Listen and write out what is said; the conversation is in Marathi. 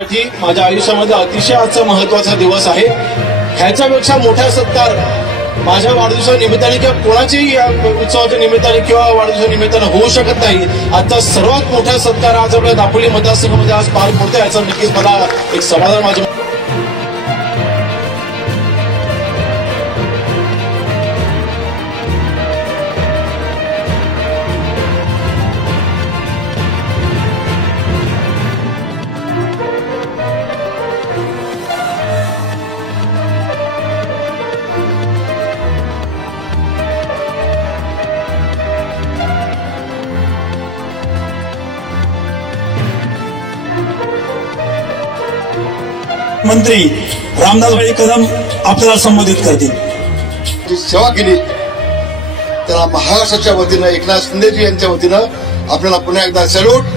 माझ्या आयुष्यामध्ये अतिशय आजचा महत्वाचा दिवस आहे. ह्याच्यापेक्षा मोठा सत्कार माझ्या वाढदिवसाच्या निमित्ताने किंवा कोणाच्याही उत्सवाच्या निमित्ताने किंवा वाढदिवसाच्या निमित्ताने होऊ शकत नाही. आजचा सर्वात मोठा सत्कार आज आपल्या दापोली मतदारसंघामध्ये आज पार पडतो. याचा नक्कीच मला एक समाधान माझ्या मंत्री रामदासभाई कदम आपल्याला संबोधित करतील. जी सेवा केली त्याला महाराष्ट्राच्या वतीनं एकनाथ शिंदेजी यांच्या वतीनं आपल्याला पुन्हा एकदा सॅल्यूट.